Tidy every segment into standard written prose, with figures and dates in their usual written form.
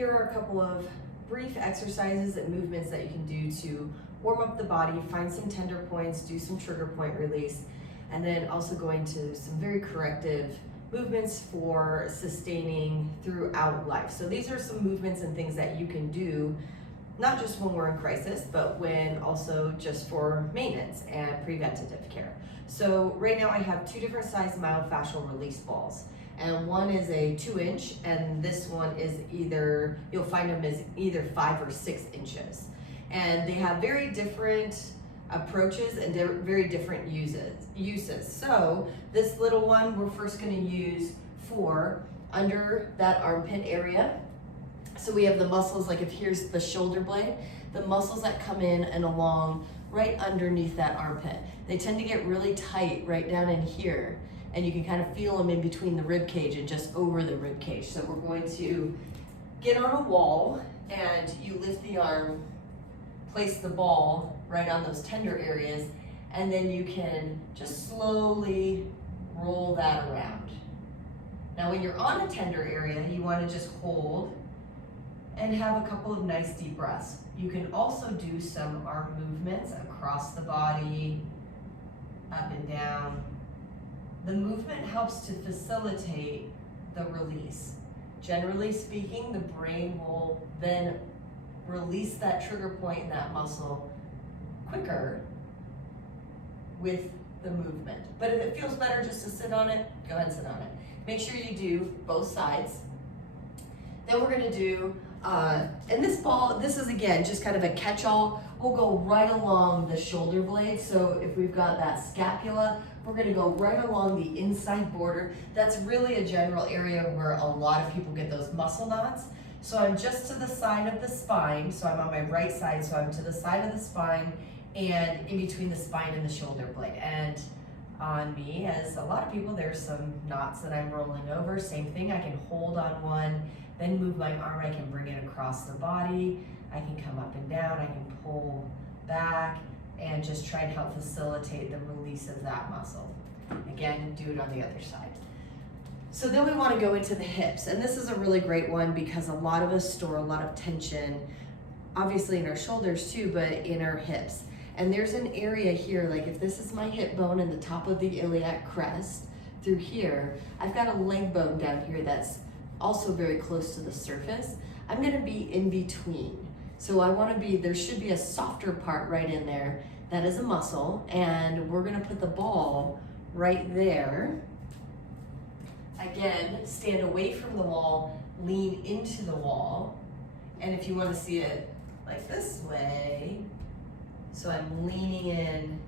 here are a couple of brief exercises and movements that you can do to warm up the body, find some tender points, do some trigger point release, and then also go into some very corrective movements for sustaining throughout life. So these are some movements and things that you can do, not just when we're in crisis, but when also just for maintenance and preventative care. So right now I have 2 different size myofascial release balls. And one is a 2-inch, and this one is either, you'll find them as either 5 or 6 inches. And they have very different approaches and very different uses. So this little one we're first going to use for under that armpit area. So we have the muscles, like if here's the shoulder blade, the muscles that come in and along right underneath that armpit. They tend to get really tight right down in here, and you can kind of feel them in between the rib cage and just over the rib cage. So we're going to get on a wall, and you lift the arm, place the ball right on those tender areas, and then you can just slowly roll that around. Now when you're on a tender area, you want to just hold and have a couple of nice deep breaths. You can also do some arm movements across the body, up and down. The movement helps to facilitate the release. Generally speaking, the brain will then release that trigger point in that muscle quicker with the movement. But if it feels better just to sit on it, go ahead and sit on it. Make sure you do both sides. Then we're gonna do, and this ball, this is again, just kind of a catch-all. We'll go right along the shoulder blade. So if we've got that scapula, we're gonna go right along the inside border. That's really a general area where a lot of people get those muscle knots. So I'm just to the side of the spine, so I'm on my right side, so I'm to the side of the spine and in between the spine and the shoulder blade. And on me, as a lot of people, there's some knots that I'm rolling over. Same thing, I can hold on one, then move my arm, I can bring it across the body, I can come up and down, I can pull back, and just try and help facilitate the release of that muscle. Again, do it on the other side. So then we want to go into the hips, and this is a really great one because a lot of us store a lot of tension, obviously in our shoulders too, but in our hips. And there's an area here, like if this is my hip bone and the top of the iliac crest, through here, I've got a leg bone down here that's also very close to the surface. I'm gonna be in between. So I wanna be, there should be a softer part right in there that is a muscle, and we're gonna put the ball right there. Again, stand away from the wall, lean into the wall, and if you wanna see it like this way, so I'm leaning in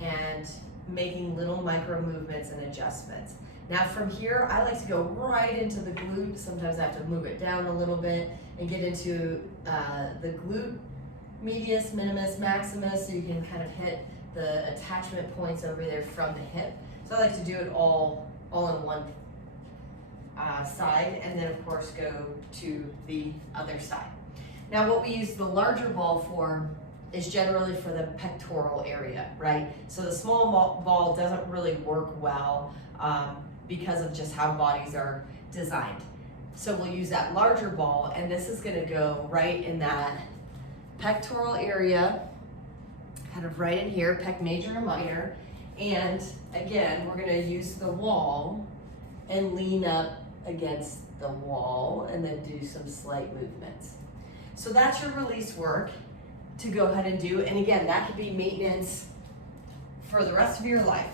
and making little micro movements and adjustments. Now from here, I like to go right into the glute. Sometimes I have to move it down a little bit and get into the glute medius, minimus, maximus, so you can kind of hit the attachment points over there from the hip. So I like to do it all in one side, and then of course go to the other side. Now what we use the larger ball for is generally for the pectoral area, right? So the small ball doesn't really work well because of just how bodies are designed. So we'll use that larger ball, and this is gonna go right in that pectoral area, kind of right in here, pec major and minor. And again, we're gonna use the wall and lean up against the wall and then do some slight movements. So that's your release work to go ahead and do. And again, that could be maintenance for the rest of your life.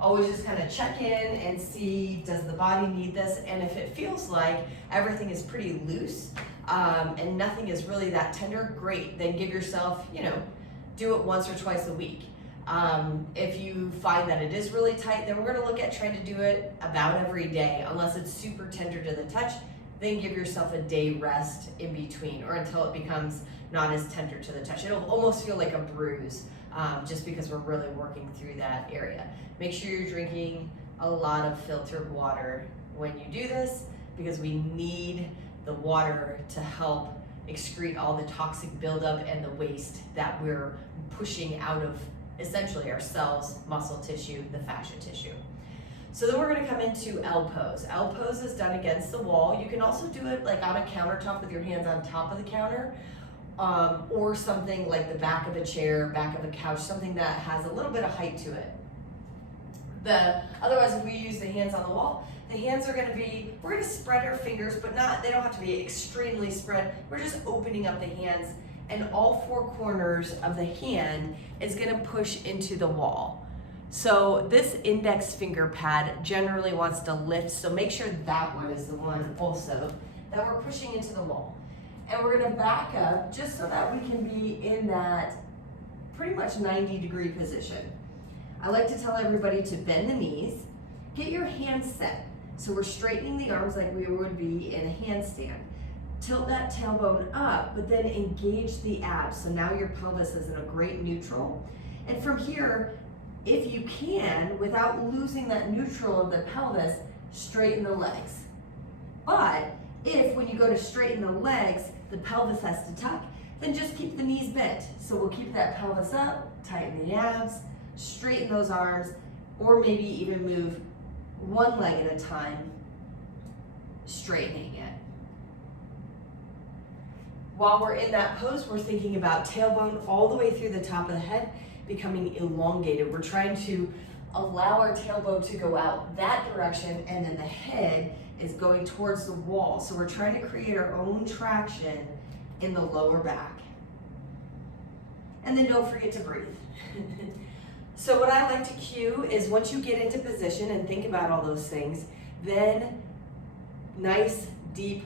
Always just kind of check in and see, does the body need this? And if it feels like everything is pretty loose and nothing is really that tender, great. Then give yourself, do it once or twice a week. If you find that it is really tight, then we're gonna look at trying to do it about every day. Unless it's super tender to the touch, then give yourself a day rest in between, or until it becomes not as tender to the touch. It'll almost feel like a bruise, just because we're really working through that area. Make sure you're drinking a lot of filtered water when you do this, because we need the water to help excrete all the toxic buildup and the waste that we're pushing out of essentially our cells, muscle tissue, the fascia tissue. So then we're gonna come into L pose. L pose is done against the wall. You can also do it like on a countertop with your hands on top of the counter, or something like the back of a chair, back of a couch, something that has a little bit of height to it. Otherwise, if we use the hands on the wall, the hands are gonna be, we're gonna spread our fingers, but they don't have to be extremely spread. We're just opening up the hands, and all four corners of the hand is gonna push into the wall. So this index finger pad generally wants to lift, so make sure that one is the one also that we're pushing into the wall. And we're gonna back up just so that we can be in that pretty much 90-degree position. I like to tell everybody to bend the knees, get your hands set. So we're straightening the arms like we would be in a handstand. Tilt that tailbone up, but then engage the abs. So now your pelvis is in a great neutral. And from here, if you can, without losing that neutral of the pelvis, straighten the legs. But if when you go to straighten the legs, the pelvis has to tuck, then just keep the knees bent. So we'll keep that pelvis up, tighten the abs, straighten those arms, or maybe even move one leg at a time, straightening it. While we're in that pose, we're thinking about tailbone all the way through the top of the head, becoming elongated. We're trying to allow our tailbone to go out that direction, and then the head is going towards the wall. So we're trying to create our own traction in the lower back. And then don't forget to breathe. So what I like to cue is once you get into position and think about all those things, then nice, deep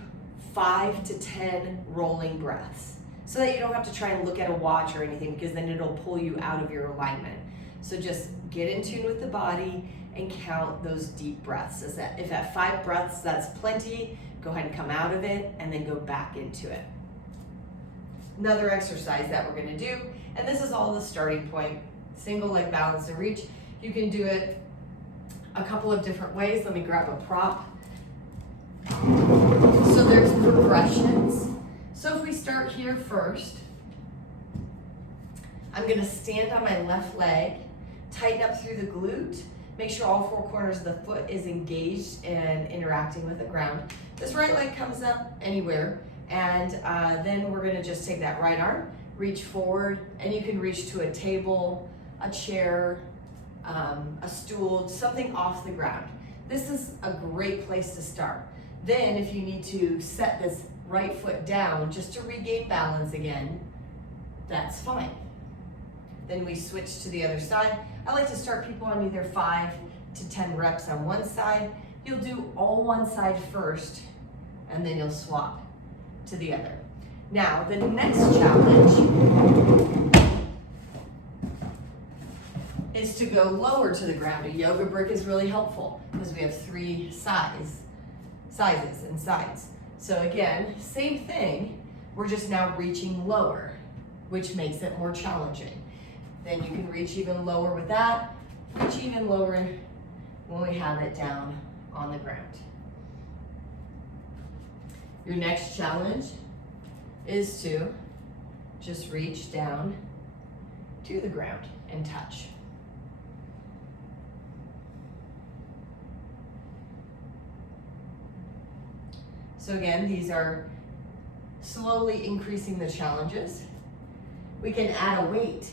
5 to 10 rolling breaths, so that you don't have to try and look at a watch or anything, because then it'll pull you out of your alignment. So just get in tune with the body and count those deep breaths. If at 5 breaths that's plenty, go ahead and come out of it and then go back into it. Another exercise that we're gonna do, and this is all the starting point, single leg balance and reach. You can do it a couple of different ways. Let me grab a prop. So there's progressions. So if we start here first, I'm gonna stand on my left leg, tighten up through the glute, make sure all 4 corners of the foot is engaged and interacting with the ground. This right leg comes up anywhere, and then we're gonna just take that right arm, reach forward, and you can reach to a table, a chair, a stool, something off the ground. This is a great place to start. Then if you need to set this right foot down just to regain balance again, that's fine. Then we switch to the other side. I like to start people on either 5 to 10 reps on one side. You'll do all one side first, and then you'll swap to the other. Now, the next challenge is to go lower to the ground. A yoga brick is really helpful because we have 3 sizes and sides. So again, same thing, we're just now reaching lower, which makes it more challenging. Then you can reach even lower with that, reach even lower when we have it down on the ground. Your next challenge is to just reach down to the ground and touch. So again, these are slowly increasing the challenges. We can add a weight.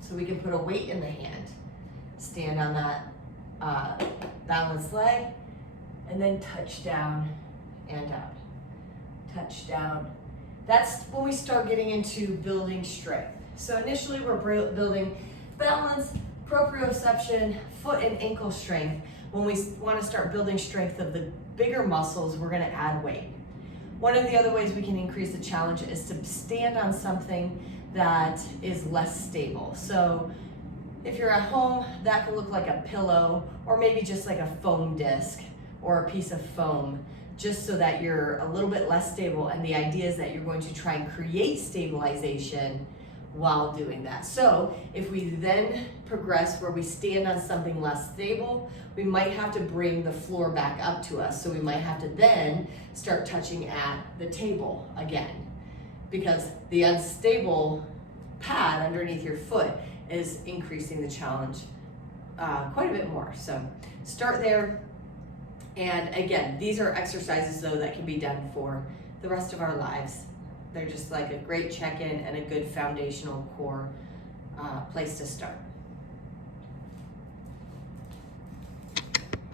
So we can put a weight in the hand, stand on that balanced leg, and then touch down and up. Touch down. That's when we start getting into building strength. So initially we're building balance, proprioception, foot and ankle strength. When we want to start building strength of the bigger muscles, we're going to add weight. One of the other ways we can increase the challenge is to stand on something that is less stable. So if you're at home, that could look like a pillow, or maybe just like a foam disc or a piece of foam, just so that you're a little bit less stable. And the idea is that you're going to try and create stabilization while doing that. So if we then progress where we stand on something less stable, we might have to bring the floor back up to us. So we might have to then start touching at the table again, because the unstable pad underneath your foot is increasing the challenge quite a bit more. So start there. And again, these are exercises though that can be done for the rest of our lives. They're just like a great check-in and a good foundational core place to start.